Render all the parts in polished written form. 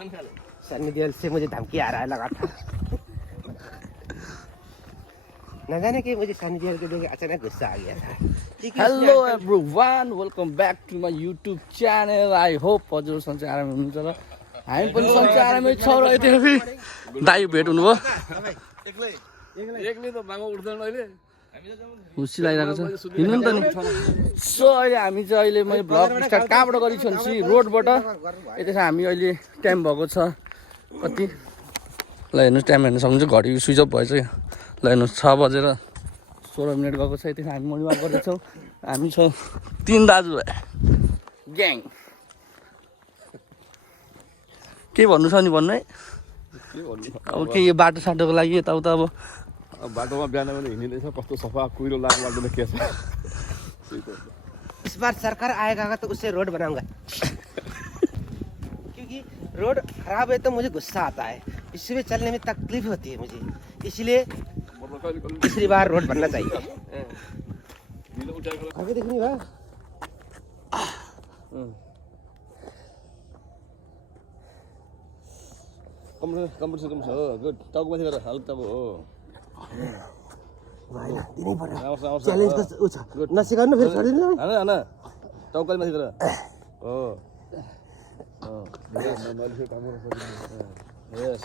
सनी देओल से मुझे धमकी आ रहा है लगातार। न जाने कि मुझे सनी देओल को देख के अचानक गुस्सा आ गया था। Hello everyone, welcome back to my YouTube channel. I hope हजुर सन्चै आरामै हुनुहुन्छ र हामी पनि सन्चै आरामै छौँ। र यतिखेर दाइ भेट हुनुभयो। एक्लै त बाङ्गो उठ्दैन अहिले। खुसी लागिरहेको छ हिँड्नु नि त नि। सो अहिले हामी चाहिँ अहिले मैले भ्लग स्टार्ट कहाँबाट गरेको छु भने रोडबाट। यति हामी अहिले टाइम भएको छ कति ल हेर्नुहोस्, टाइम हेर्नु सक्नुहुन्छ, घडी स्विच अफ भएछ। ल हेर्नुहोस् 6 बजेर 16 मिनट गएको छ। यति हामी मर्निङ वाक गर्दैछौँ। हामी छौँ 3 दाजुभाइ ग्याङ। के भन्नु छ नि भन्नु है। अब के यो बाटो साटोको लागि यताउता अब बाटोमा बिहान पनि हिँडिँदैछ, कस्तो सफा कुहिरो लाग्ने बाटो देखिएको छ। इस बार सरकार आएगा तो उससे रोड बनाऊंगा। क्योंकि रोड खराब है तो मुझे गुस्सा आता है, इसमें चलने में तकलीफ होती है मुझे, इसलिए तीसरी बार रोड बनना चाहिए। आगे देखनी है कम्पिटिसन कम छ। गुड टाउको माथि गरेर हाल टाउको हो भाइ दिनै पर्यो। च्यालेन्ज को छ नसिकाउनु फेरि छोडिदिनु हैन हैन टाउको माथि गरेर हो यस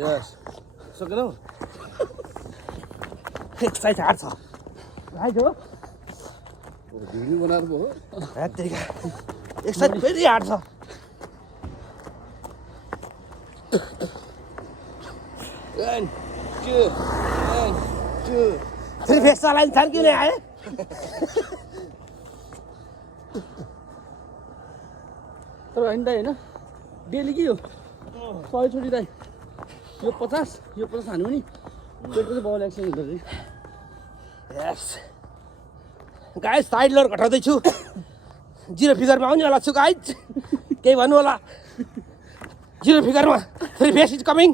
यस सकेनौ। एक्सर्साइज हार्ड छ भाइ जो भिडियो बनाएर पो हो हैत्तेरिका एक्सर्साइज फेरि हार्ड छ। फिर फेस वाला इंसान क्यों नहीं आए? तर होइन दाइ, होइन डेली के हो 100 छोडी दाइ, यो 50 हान्यो नि पेटको चाहिँ बाउले एक्सन हुन्छ। यस गाइस, साइड लोड घटाउँदैछु, 0 फिगरमा आउने वाला छु गाइस। केही भन्नु होला 0 फिगरमा। फेरि face is coming.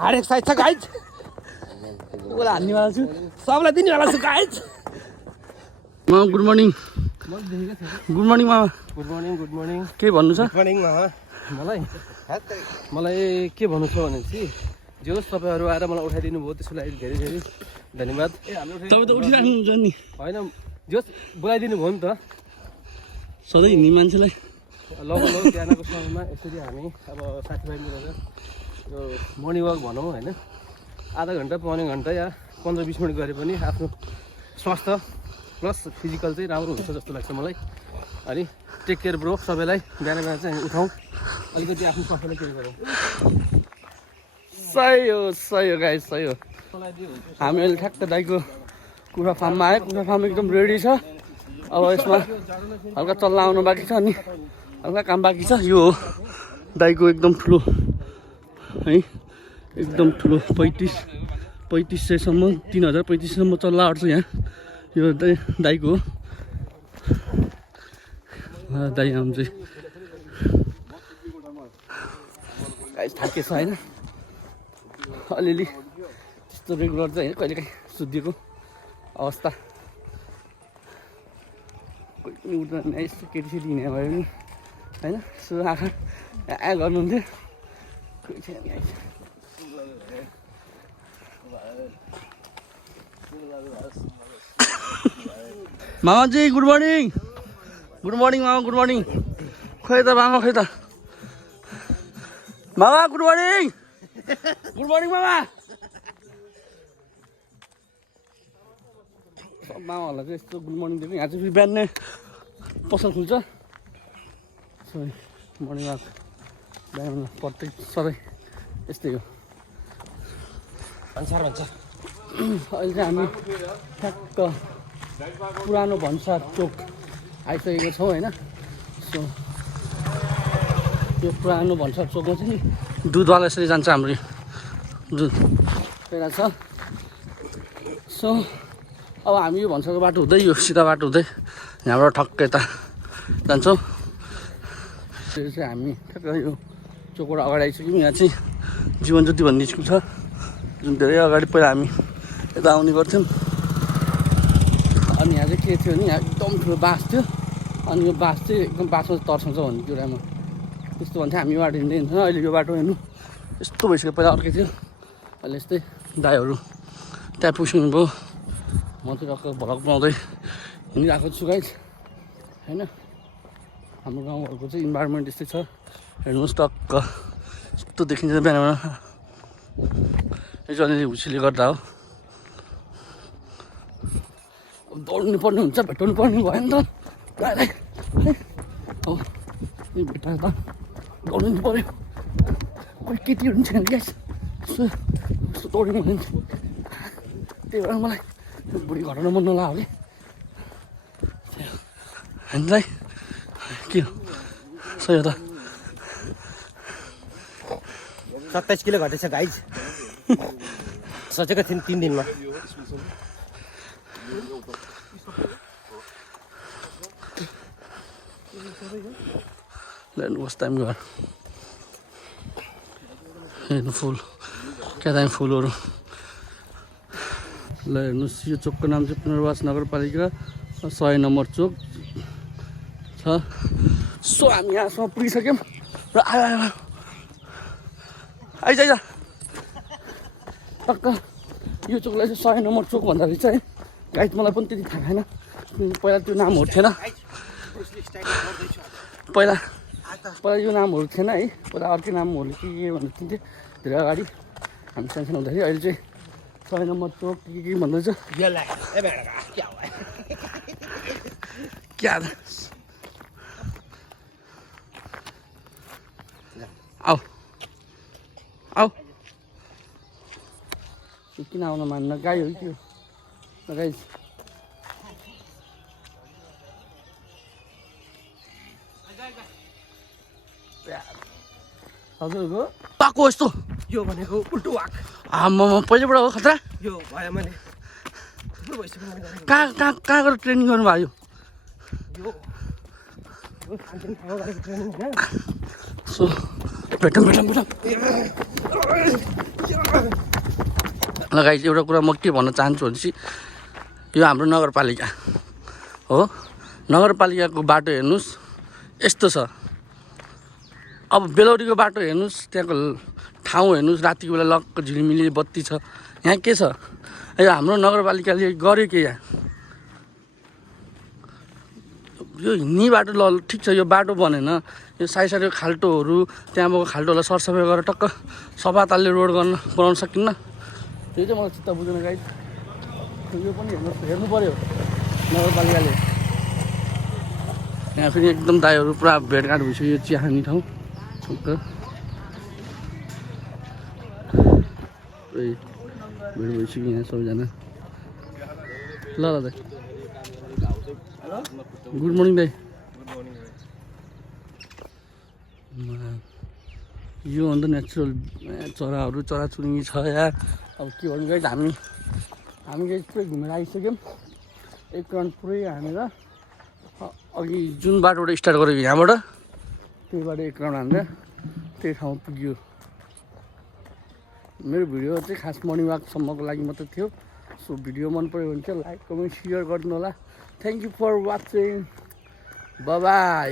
Hard exercise छ गाइस, मलाई हान्नेवाला छु, सबलाई दिनेवाला छु गाइस। मामा गुड मर्निङ। गुड मर्निङ मामा। Good morning good morning. के भन्नु छ? गुड मर्निङ मामा। मलाई के भन्नु छ भने चाहिँ जे होस् तपाईँहरू आएर मलाई उठाइदिनु भयो, त्यसको लागि धेरै धेरै धन्यवाद। तपाईँ त उठिराख्नुहुन्छ नि। होइन जे होस् बोलाइदिनु भयो नि त सधैँ हिँड्ने मान्छेलाई। लौ बिहानको समयमा यसरी हामी अब साथीभाइ मिलेर यो मर्निङ वाक भनौँ होइन, आधा घन्टा पौने घन्टा या 15-20 मिनट गरे पनि आफ्नो स्वास्थ्य प्लस फिजिकल चाहिँ राम्रो हुन्छ जस्तो लाग्छ मलाई। अनि टेक केयर ब्रो, सबैलाई बिहान बिहान चाहिँ हामी उठाउँ, अलिकति आफ्नो स्वास्थ्यलाई केयर गरौँ। सही हो गाइस, सही हो। हामी अहिले ठ्याक्क दाइको कुखुरा फार्ममा आयो। कुखुरा फार्म एकदम रेडी छ। अब यसमा हल्का चल्ला आउनु बाँकी छ, अनि हल्का काम बाँकी छ। यो हो दाइको एकदम ठुलो है, एकदम ठुलो 3500सम्म 3035सम्म चल्ला आँट्छ यहाँ। यो दाइको हो। दाइ आउनु चाहिँ गाइस थाकेछ होइन, अलिअलि त्यस्तो रेगुलर चाहिँ होइन, कहिलेकाहीँ सुत्दिएको अवस्था। कोही पनि उठ्दैन यस्तो केटीसेटी हिँडे भयो नि होइन, यसो आँखा गर्नुहुन्थ्यो, कोही छैन नि। मामाजी गुड मर्निङ। गुड मर्निङ मामा, गुड मर्निङ। खोइ त मामा, खोइ त मामा, गुड मर्निङ। गुड मर्निङ मामा। सब मामाहरूलाई चाहिँ यस्तो गुड मर्निङ दिएको। यहाँ चाहिँ फेरि बिहान नै पसल खुल्छ। सो मर्निङ वाक बिहान प्रत्येक सधैँ यस्तै हो। भन्सार भन्छ। अहिले चाहिँ हामी ठ्याक्क पुरानो भन्सार चोक आइसकेको छौँ होइन। सो यो पुरानो भन्सार चोकमा चाहिँ दुधवाला यसरी जान्छ, हाम्रो दुध पेडा छ। सो अब हामी यो भन्सारको बाटो हुँदै, यो सिधा बाटो हुँदै यहाँबाट ठक्कै यता जान्छौँ। त्यो चाहिँ हामी ठ्याक्क यो चोकबाट अगाडि आइसक्यौँ। यहाँ चाहिँ जीवन ज्योति भन्ने स्कुल छ, जुन धेरै अगाडि पहिला हामी यता आउने गर्थ्यौँ। अनि यहाँ चाहिँ के थियो भने यहाँ एकदम ठुलो बाँस थियो, अनि यो बास चाहिँ एकदम बासमा तर्साउँछ भन्ने कुरामा त्यस्तो भन्थ्यो हामी यो बाटो हिँड्दै हिँड्थ्यौँ अहिले यो बाटो हेर्नु यस्तो भइसक्यो पहिला अर्कै थियो अहिले यस्तै दाइहरू त्यहाँ पुग्नु भयो म चाहिँ टक्क भ्लग बनाउँदै हिँडिरहेको छु गाइज होइन हाम्रो गाउँहरूको चाहिँ इन्भाइरोमेन्ट यस्तै छ हेर्नुहोस् टक्क यस्तो देखिन्छ बिहान बिहान यो चाहिँ अलिअलि हुसीले गर्दा हो दौड्नु पर्ने हुन्छ भेटाउनु पर्ने भयो नि त हो यो भेटाएर त दौडिनु पऱ्यो कोही केटीहरू पनि छैन ग्यास यस्तो दौडिनु भने त्यही भएर मलाई बुढी घटाउन मन नलाग्यो कि हामीलाई के हो सही हो त 27 किलो घटेछ गाइज सोचेको थिएँ 3 दिनमा हेर्नुहोस् टाइम घर हेर्नु फुल क्या दामी फुलहरू ल हेर्नुहोस् यो चोकको नाम चाहिँ पुनर्वास नगरपालिका 100 नम्बर चोक छ सो हामी यहाँसम्म पुगिसक्यौँ र आयो आयो आइज आइज टक्क यो चोकलाई चाहिँ 100 नम्बर चोक भन्दा रहेछ है गाइड मलाई पनि त्यति थाहा छैन पहिला त्यो नामहरू थिएन पहिला यो नामहरू थिएन है पहिला अर्कै नामहरूले के भनेर चिन्थ्यो धेरै अगाडि हामी सानो हुँदाखेरि अहिले चाहिँ 100 नम्बर चोक के भन्दैछ क्या आऊ आऊ किन आउन मान्न गाई हो कि त्यो गाई हजुरको पाएको यस्तो यो भनेको उल्टो वाक आम्मामा पहिलेबाट हो खतरा यो भयो मैले कहाँ गएर ट्रेनिङ गर्नुभयो सो भेटौँ लगाइस एउटा कुरा म के भन्न चाहन्छु भने चाहिँ यो हाम्रो नगरपालिका हो नगरपालिकाको बाटो हेर्नुहोस् यस्तो छ अब बेलौरीको बाटो हेर्नुहोस् त्यहाँको ठाउँ हेर्नुहोस् रातिको बेला लक्क झिलिमिली बत्ती छ यहाँ के छ यो हाम्रो नगरपालिकाले गर्यो के यहाँ यो हिँड्ने बाटो ल ठिक छ यो बाटो बनेन यो साइडको खाल्टोहरू त्यहाँ भएको खाल्टोहरूलाई सरसफाइ गरेर टक्क सफा तालले रोड बनाउन सकिन्न त्यो चाहिँ मलाई चित्त बुझेन गाइड यो पनि हेर्नु पऱ्यो नगरपालिकाले यहाँ फेरि एकदम दाइहरू पुरा भेटघाट भइसक्यो यो चिया खाने ठाउँ भेट भइसक्यो यहाँ सबैजना ल दाइ गुड मर्निङ दाइ यो अन्त नेचुरल चराहरू चराचुरुङ्गी छ यार अब के भन्नु गाइड हामी गाइड पुरै घुमेर आइसक्यौँ एक राउन्ड पुरै हानेर अघि जुन बाटोबाट स्टार्ट गरेको यहाँबाट त्यही बाटो एक राउन्ड हानेर त्यही ठाउँ पुग्यो मेरो भिडियो चाहिँ खास मर्निङ वाकसम्मको लागि मात्रै थियो सो भिडियो मन पऱ्यो भने चाहिँ लाइक कमेन्ट सेयर गरिदिनु होला thank you for watching bye by